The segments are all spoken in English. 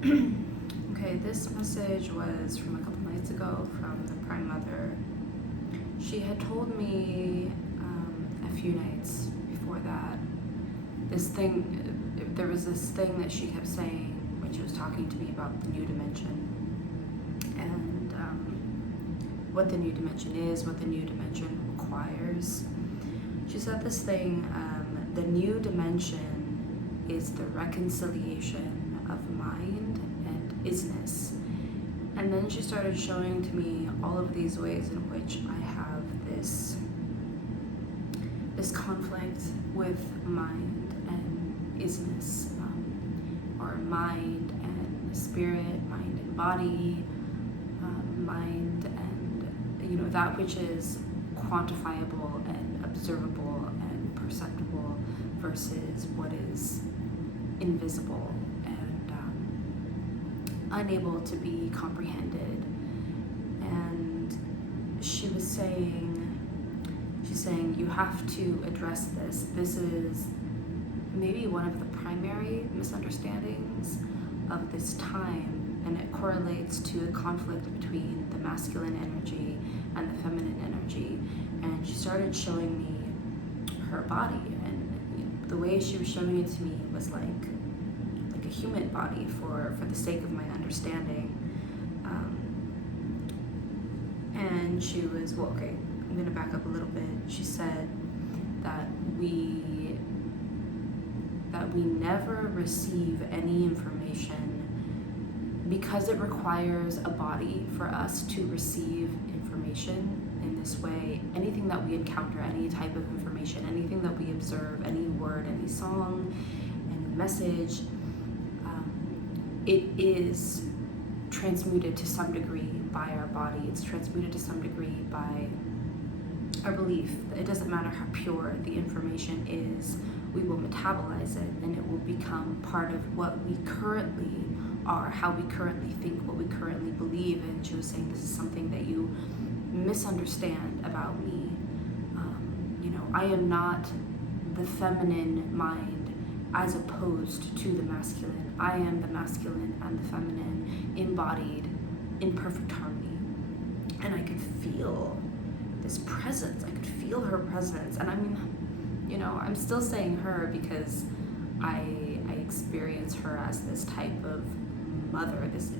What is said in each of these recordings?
Okay, this message was from a couple nights ago from the Prime Mother. She had told me a few nights before that, there was this thing that she kept saying when she was talking to me about the new dimension. And what the new dimension is, what the new dimension requires. She said this thing, the new dimension is the reconciliation of mind and isness. And then she started showing to me all of these ways in which I have this conflict with mind and isness, or mind and spirit, mind and body, mind and that which is quantifiable and observable and perceptible versus what is invisible and unable to be comprehended. And she's saying you have to address this. This is maybe one of the primary misunderstandings of this time, and it correlates to the conflict between the masculine energy and the feminine energy. And she started showing me her body, and the way she was showing it to me was like a human body for the sake of my understanding. And she was, okay, I'm gonna back up a little bit. She said that we never receive any information because it requires a body for us to receive information in this way. Anything that we encounter, any type of information, anything that we observe, any word, any song, any message, it is transmuted to some degree by our body. It's transmuted to some degree by our belief. It doesn't matter how pure the information is, we will metabolize it and it will become part of what we currently are, how we currently think, what we currently believe. And she was saying this is something that you misunderstand about me. I am not the feminine mind as opposed to the masculine. I am the masculine and the feminine embodied in perfect harmony. And I could feel this presence. I could feel her presence. And I mean, I'm still saying her because I experience her as this type of mother, this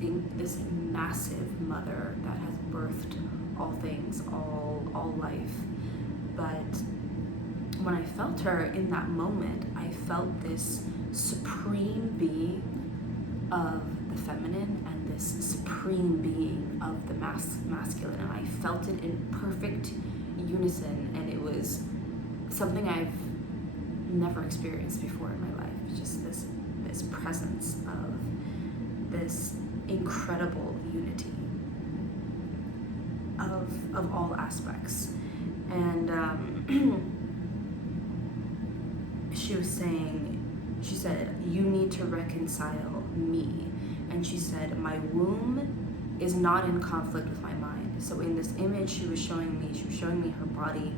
massive mother that has birthed all things, all life. But when I felt her in that moment, I felt this supreme being of the feminine and this supreme being of the masculine, and I felt it in perfect unison, and it was something I've never experienced before in my life. Just this presence of this incredible unity of all aspects. And she said, you need to reconcile me. And she said, my womb is not in conflict with my mind. So in this image she was showing me her body,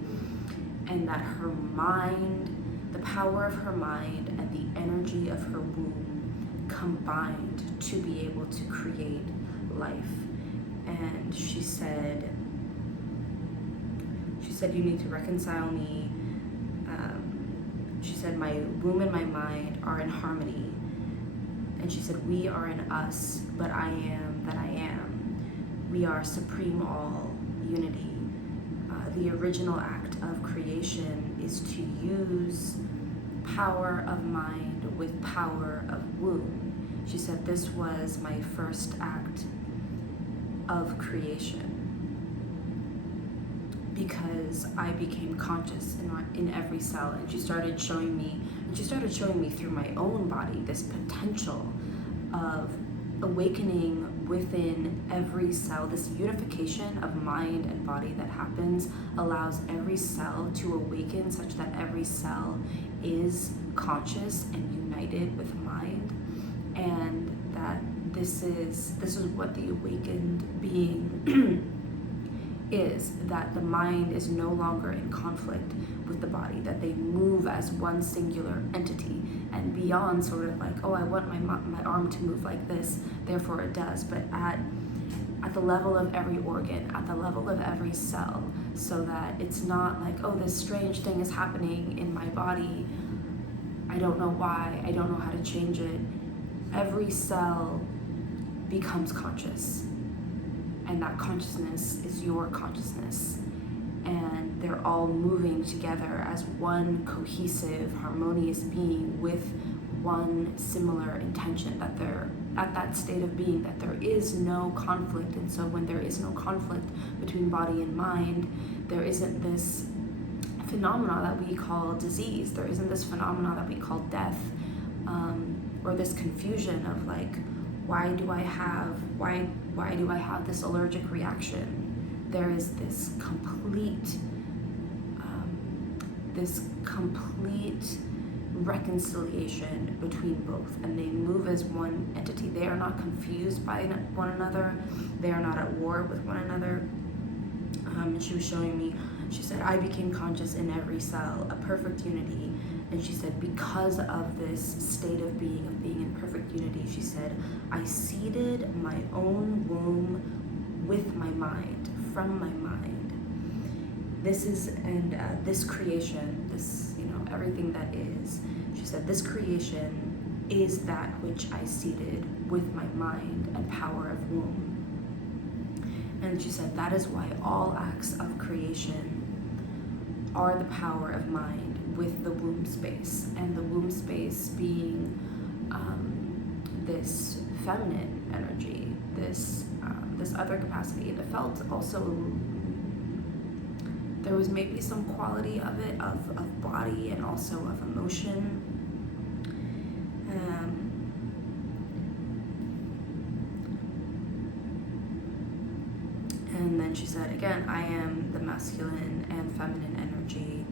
and that her mind, the power of her mind and the energy of her womb combined to be able to create life. And she said, you need to reconcile me. She said, my womb and my mind are in harmony. And she said, we are in us, but I am that I am. We are supreme all, unity. The original act of creation is to use power of mind with power of womb. She said, this was my first act of creation, because I became conscious in every cell. And she started showing me through my own body this potential of awakening within every cell. This unification of mind and body that happens allows every cell to awaken such that every cell is conscious and united with mind, and that this is what the awakened being is that the mind is no longer in conflict with the body, that they move as one singular entity, and beyond sort of like, oh, I want my arm to move like this, therefore it does, but at the level of every organ, at the level of every cell, so that it's not like, oh, this strange thing is happening in my body, I don't know why, I don't know how to change it. Every cell becomes conscious, and that consciousness is your consciousness, and they're all moving together as one cohesive, harmonious being with one similar intention, that they're at that state of being, that there is no conflict. And so when there is no conflict between body and mind, there isn't this phenomena that we call disease, there isn't this phenomena that we call death, or this confusion of like, why do I have this allergic reaction? There is this complete reconciliation between both, and they move as one entity. They are not confused by one another. They are not at war with one another. And she was showing me, she said, I became conscious in every cell, a perfect unity. And she said, because of this state of being in perfect unity, she said, I seeded my own womb with my mind, from my mind. This is, and this creation, this, everything that is, she said, this creation is that which I seeded with my mind and power of womb. And she said, that is why all acts of creation are the power of mind with the womb space, and the womb space being this feminine energy, this other capacity. And it felt also, there was maybe some quality of it, of body and also of emotion. And then she said, again, I am the masculine and feminine energy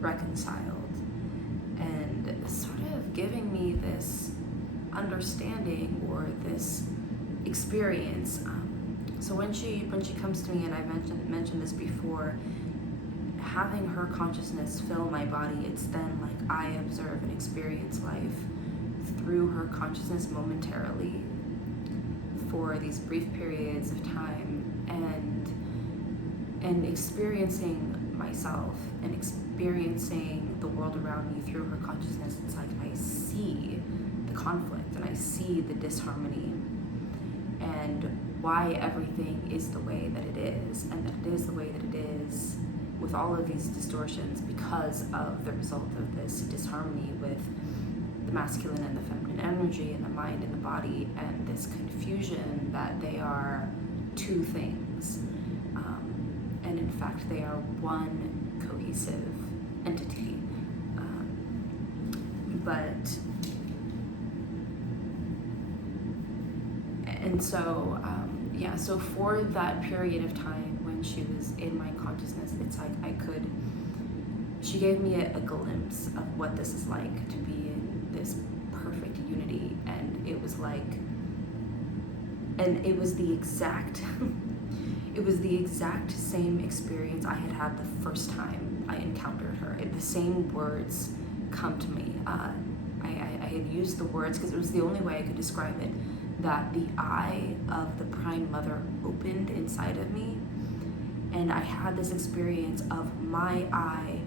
reconciled. And sort of giving me this understanding or this experience. So when she comes to me, and I mentioned this before, having her consciousness fill my body, it's then like I observe and experience life through her consciousness momentarily for these brief periods of time, and experiencing myself and experiencing the world around me through her consciousness. It's like I see the conflict and I see the disharmony and why everything is the way that it is, and that it is the way that it is with all of these distortions because of the result of this disharmony with the masculine and the feminine energy and the mind and the body, and this confusion that they are two things, and in fact they are one cohesive entity. So for that period of time when she was in my consciousness, it's like she gave me a glimpse of what this is like to be in this perfect unity, and it was the exact same experience I had the first time I encountered her. The same words come to me. I had used the words because it was the only way I could describe it, that the eye of the Prime Mother opened inside of me, and I had this experience of my eye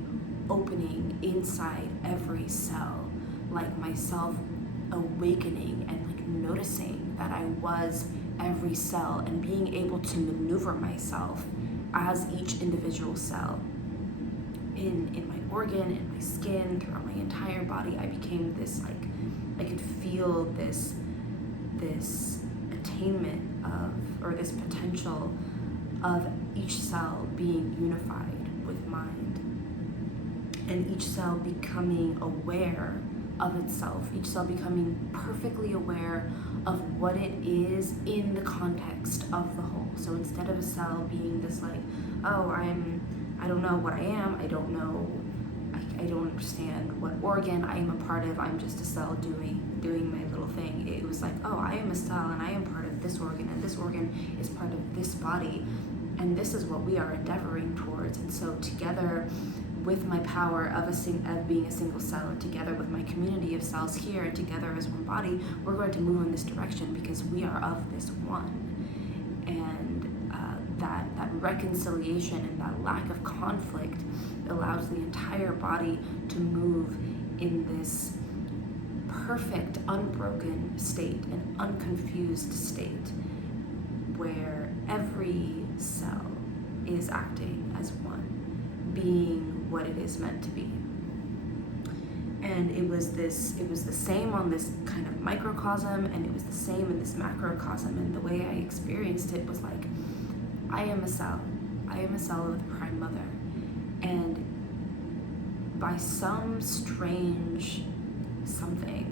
opening inside every cell, like myself awakening and like noticing that I was every cell and being able to maneuver myself as each individual cell in my organ, in my skin, throughout my entire body. I became this, like, I could feel this attainment of, or this potential of each cell being unified with mind, and each cell becoming aware of itself, each cell becoming perfectly aware of what it is in the context of the whole. So instead of a cell being this like, oh, I don't know what I am, I don't understand what organ I am a part of, I'm just a cell doing my little thing. It was like, oh, I am a cell and I am part of this organ, and this organ is part of this body. And this is what we are endeavoring towards. And so together with my power of being a single cell, and together with my community of cells here, and together as one body, we're going to move in this direction because we are of this one. And that reconciliation and that lack of conflict allows the entire body to move in this perfect, unbroken state, an unconfused state, where every cell is acting as one, being what it is meant to be. And it was the same on this kind of microcosm, and it was the same in this macrocosm. And the way I experienced it was like, I am a cell. I am a cell of the Prime Mother. And by some strange something,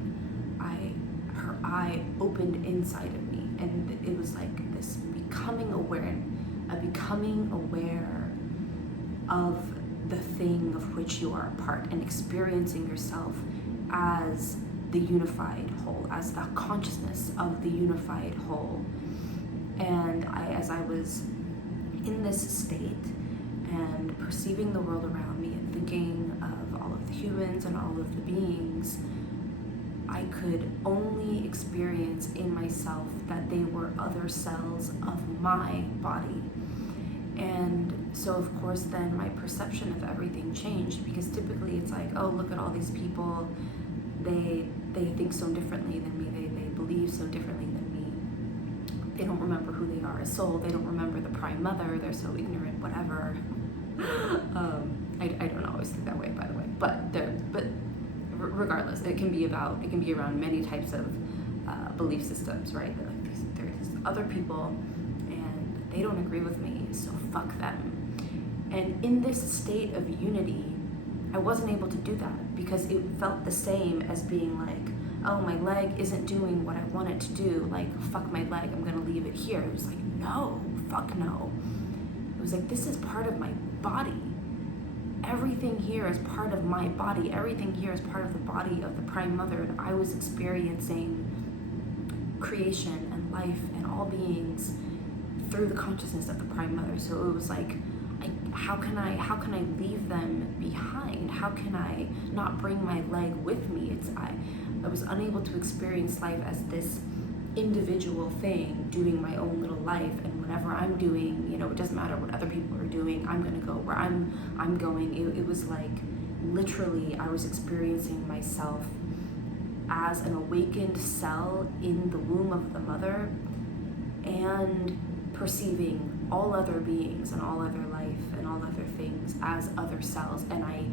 her eye opened inside of me, and it was like this becoming aware of the thing of which you are a part, and experiencing yourself as the unified whole, as the consciousness of the unified whole. And as I was in this state and perceiving the world around me and thinking of all of the humans and all of the beings, I could only experience in myself that they were other cells of my body. And so of course then my perception of everything changed, because typically it's like, oh, look at all these people, they think so differently than me, they believe so differently than me, they don't remember who they are as soul, they don't remember the Prime Mother, they're so ignorant, whatever. I don't always think that way, by the way, but regardless, it can be around many types of belief systems, right? There's other people and they don't agree with me, so fuck them. And in this state of unity, I wasn't able to do that, because it felt the same as being like, oh, my leg isn't doing what I want it to do, like, fuck my leg, I'm gonna leave it here. It was like, no, fuck no. It was like, this is part of my body. Everything here is part of my body. Everything here is part of the body of the Prime Mother. And I was experiencing creation and life and all beings through the consciousness of the Prime Mother. So it was like, how can I leave them behind? How can I not bring my leg with me? I was unable to experience life as this individual thing, doing my own little life, and whatever I'm doing, it doesn't matter what other people are doing, I'm gonna go where I'm going. It was like, literally, I was experiencing myself as an awakened cell in the womb of the mother, and perceiving all other beings and all other life and all other things as other cells. And I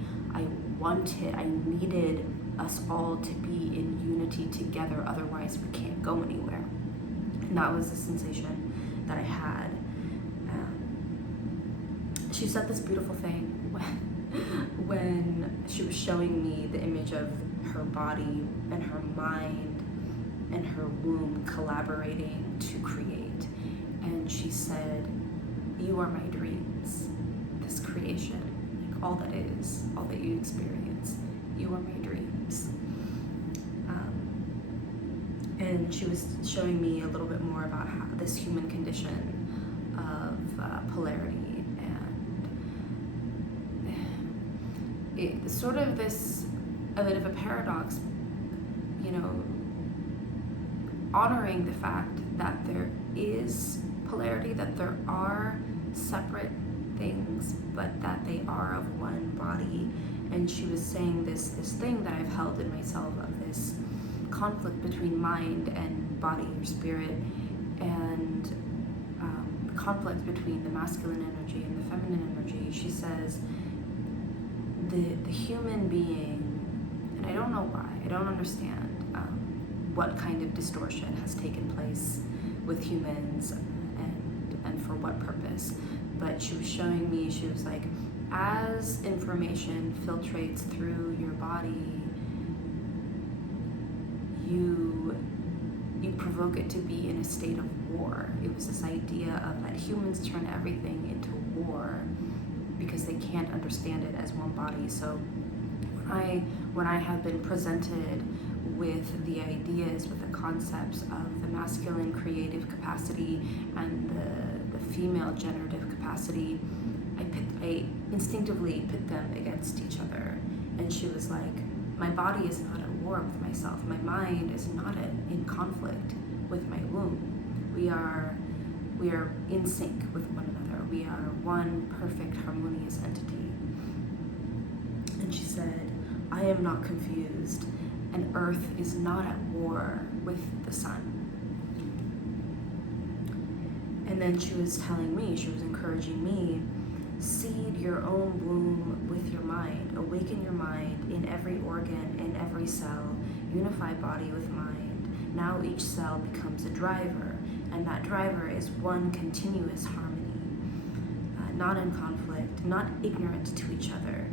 needed us all to be in unity together, otherwise we can't go anywhere. And that was the sensation that I had. She said this beautiful thing when she was showing me the image of her body and her mind and her womb collaborating to create. And she said, you are my dreams, this creation, like all that is, all that you experience, you are my dreams. And she was showing me a little bit more about how this human condition of polarity, and it's sort of a bit of a paradox, honoring the fact that there is polarity, that there are separate things, but that they are of one body. And she was saying this thing that I've held in myself, of this conflict between mind and body or spirit, and conflict between the masculine energy and the feminine energy. She says the human being, and I don't know why, I don't understand what kind of distortion has taken place with humans and for what purpose, but she was showing me, she was like, as information filtrates through your body, you provoke it to be in a state of war. It was this idea of that humans turn everything into war because they can't understand it as one body. So when I have been presented with the ideas, with the concepts of the masculine creative capacity and the female generative capacity, I instinctively pit them against each other. And she was like, my body is not at war with myself. My mind is not in conflict with my womb. We are in sync with one another. We are one perfect, harmonious entity. And she said, I am not confused, and Earth is not at war with the sun. And then she was telling me, she was encouraging me, seed your own womb with your mind. Awaken your mind in every organ, in every cell. Unify body with mind. Now each cell becomes a driver, and that driver is one continuous harmony, not in conflict, not ignorant to each other,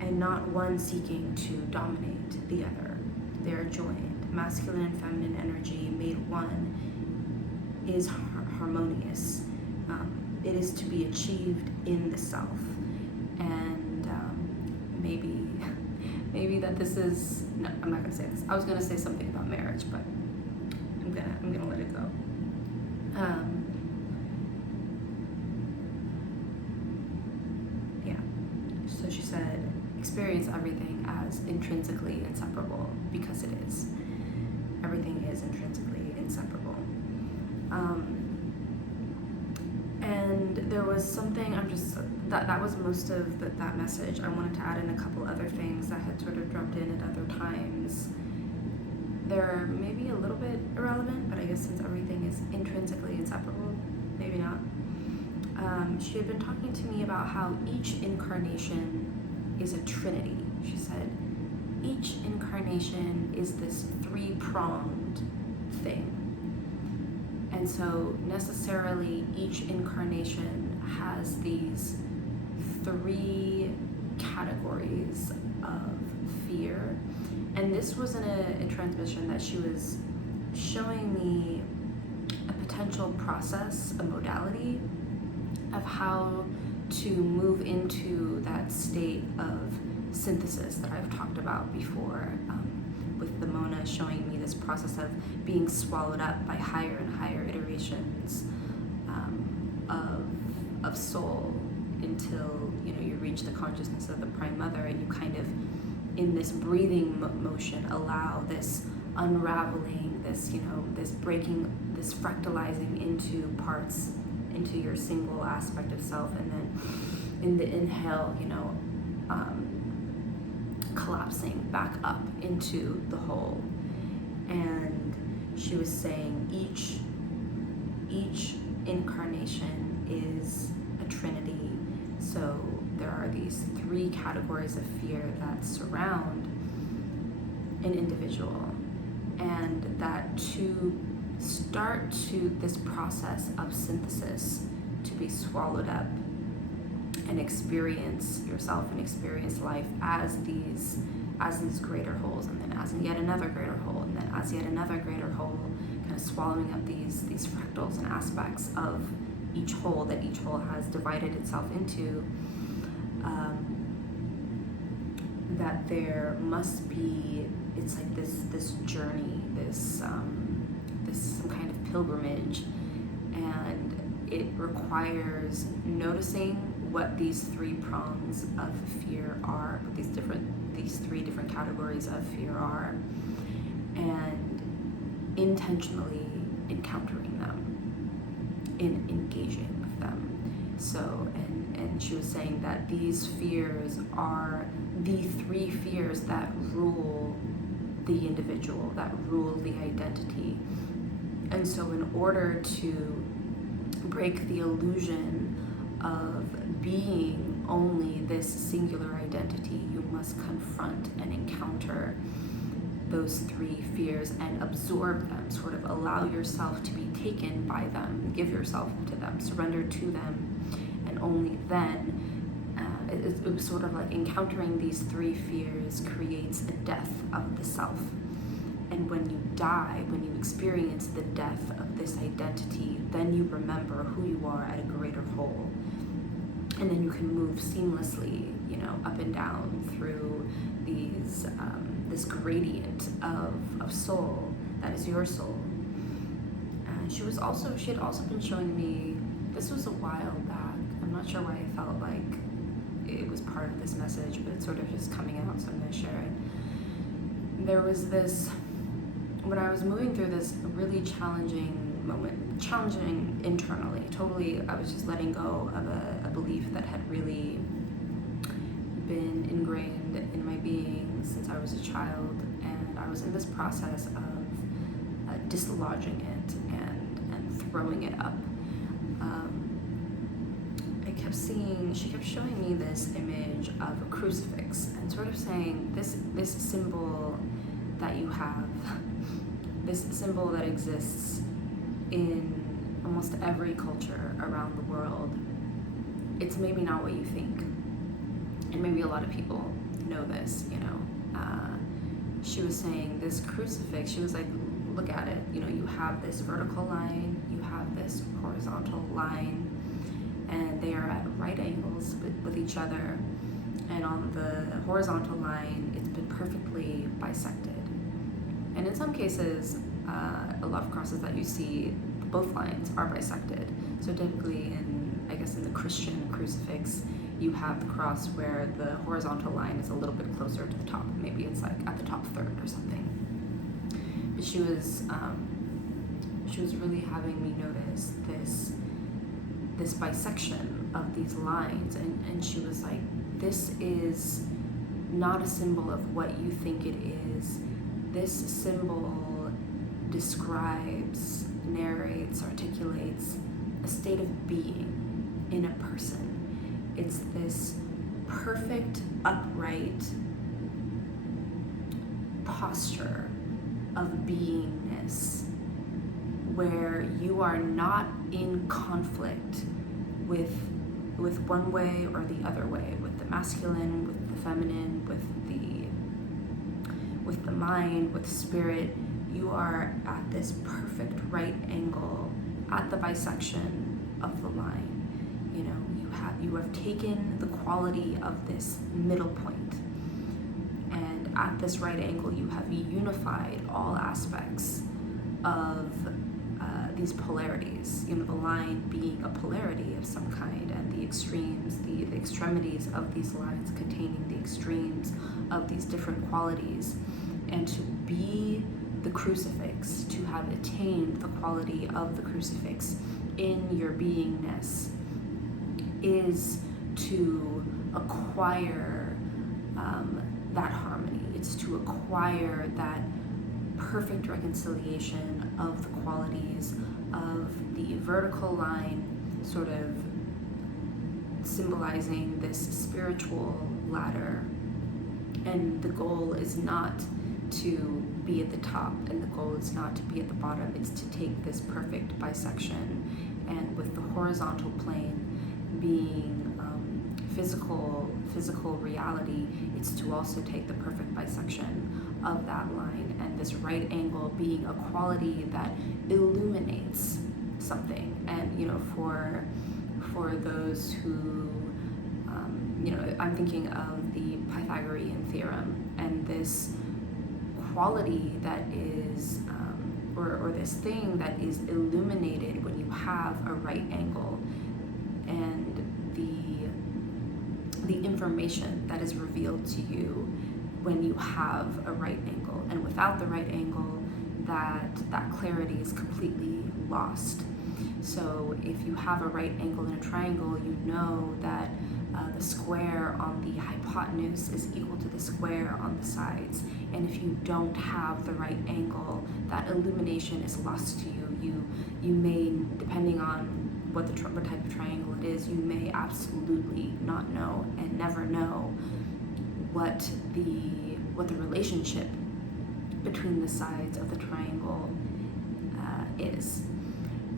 and not one seeking to dominate the other. They are joined. Masculine and feminine energy made one is harmonious. It is to be achieved in the self. And maybe that this is, no, I'm not gonna say this. I was gonna say something about marriage, but I'm gonna let it go. So she said, experience everything as intrinsically inseparable, because it is. Everything is intrinsically inseparable. And there was something, that was most of that message. I wanted to add in a couple other things that had sort of dropped in at other times. They're maybe a little bit irrelevant, but I guess since everything is intrinsically inseparable, maybe not. She had been talking to me about how each incarnation is a trinity. She said, each incarnation is this three-pronged thing. And so necessarily each incarnation has these three categories of fear. And this was in a transmission that she was showing me a potential process, a modality of how to move into that state of synthesis that I've talked about before, with the Mona showing me this process of being swallowed up by higher and higher iterations of soul until you reach the consciousness of the Prime Mother, and you kind of, in this breathing motion, allow this unraveling, this breaking, this fractalizing into parts, into your single aspect of self, and then in the inhale, collapsing back up into the whole. And she was saying each incarnation is a trinity. So there are these three categories of fear that surround an individual, and that to start to this process of synthesis, to be swallowed up and experience yourself and experience life as these greater wholes, and then as yet another greater whole, and then as yet another greater whole, kind of swallowing up these fractals and aspects of each whole that each whole has divided itself into, that there must be, it's like this journey, this some kind of pilgrimage, and it requires noticing what these three prongs of fear are, what these three different categories of fear are, and intentionally encountering them, in engaging with them. So, and she was saying that these fears are the three fears that rule the individual, that rule the identity. And so in order to break the illusion of being only this singular identity, you must confront and encounter those three fears and absorb them, sort of allow yourself to be taken by them, give yourself to them, surrender to them, and only then, it was sort of like encountering these three fears creates a death of the self. And when you die, when you experience the death of this identity, then you remember who you are at a greater whole. And then you can move seamlessly, up and down through these this gradient of soul that is your soul. And she had also been showing me, this was a while back, I'm not sure why I felt like it was part of this message, but it's sort of just coming out, so I'm going to share it. There was this, when I was moving through this really challenging moment, challenging internally, totally, I was just letting go of a belief that had really been ingrained in my being since I was a child, and I was in this process of dislodging it and throwing it up. She kept showing me this image of a crucifix and sort of saying, this symbol that you have, this symbol that exists in almost every culture around the world, it's maybe not what you think. And maybe a lot of people know this, she was saying this crucifix, she was like, look at it, you have this vertical line, you have this horizontal line, and they are at right angles with each other. And on the horizontal line, it's been perfectly bisected. And in some cases, a lot of crosses that you see, both lines are bisected. So typically in the Christian crucifix, you have the cross where the horizontal line is a little bit closer to the top. Maybe it's like at the top third or something. But she was really having me notice this bisection of these lines, and she was like, this is not a symbol of what you think it is. This symbol describes, narrates, articulates a state of being in a person. It's this perfect, upright posture of beingness where you are not in conflict with one way or the other way, with the masculine, with the feminine, with the mind, with spirit. You are at this perfect right angle at the bisection of the line. You have taken the quality of this middle point, and at this right angle you have unified all aspects of these polarities, the line being a polarity of some kind, and the extremes, the extremities of these lines containing the extremes of these different qualities. And to be the crucifix, to have attained the quality of the crucifix in your beingness, is to acquire that harmony. It's to acquire that perfect reconciliation of the qualities of the vertical line, sort of symbolizing this spiritual ladder. And the goal is not to be at the top, and the goal is not to be at the bottom. It's to take this perfect bisection, and with the horizontal plane being physical reality, it's to also take the perfect bisection of that line, and this right angle being a quality that illuminates something. And for those who I'm thinking of the Pythagorean theorem, and this quality that is or this thing that is illuminated when you have a right angle, and the information that is revealed to you when you have a right angle. And without the right angle, that clarity is completely lost. So if you have a right angle in a triangle, you know that the square on the hypotenuse is equal to the square on the sides. And if you don't have the right angle, that illumination is lost to you. You may, depending on what type of triangle it is, you may absolutely not know and never know what the relationship between the sides of the triangle is.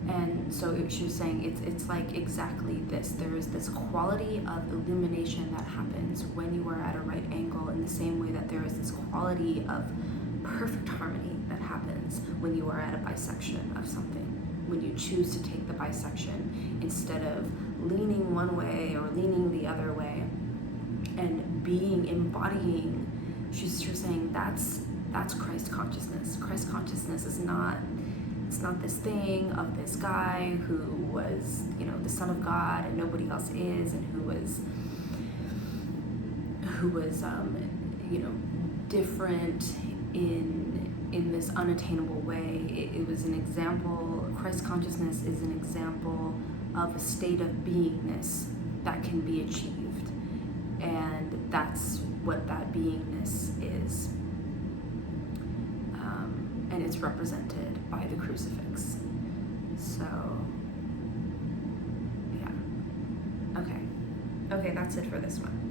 And so she was saying it's like exactly this. There is this quality of illumination that happens when you are at a right angle, in the same way that there is this quality of perfect harmony that happens when you are at a bisection of something. When you choose to take the bisection instead of leaning one way or leaning the other way, and embodying she's saying that's Christ consciousness. Christ consciousness is not, it's not this thing of this guy who was, you know, the Son of God and nobody else is, and who was you know, different in this unattainable way. It was an example. Christ consciousness is an example of a state of beingness that can be achieved, and that's what that beingness is, and it's represented by the crucifix. So yeah, okay, that's it for this one.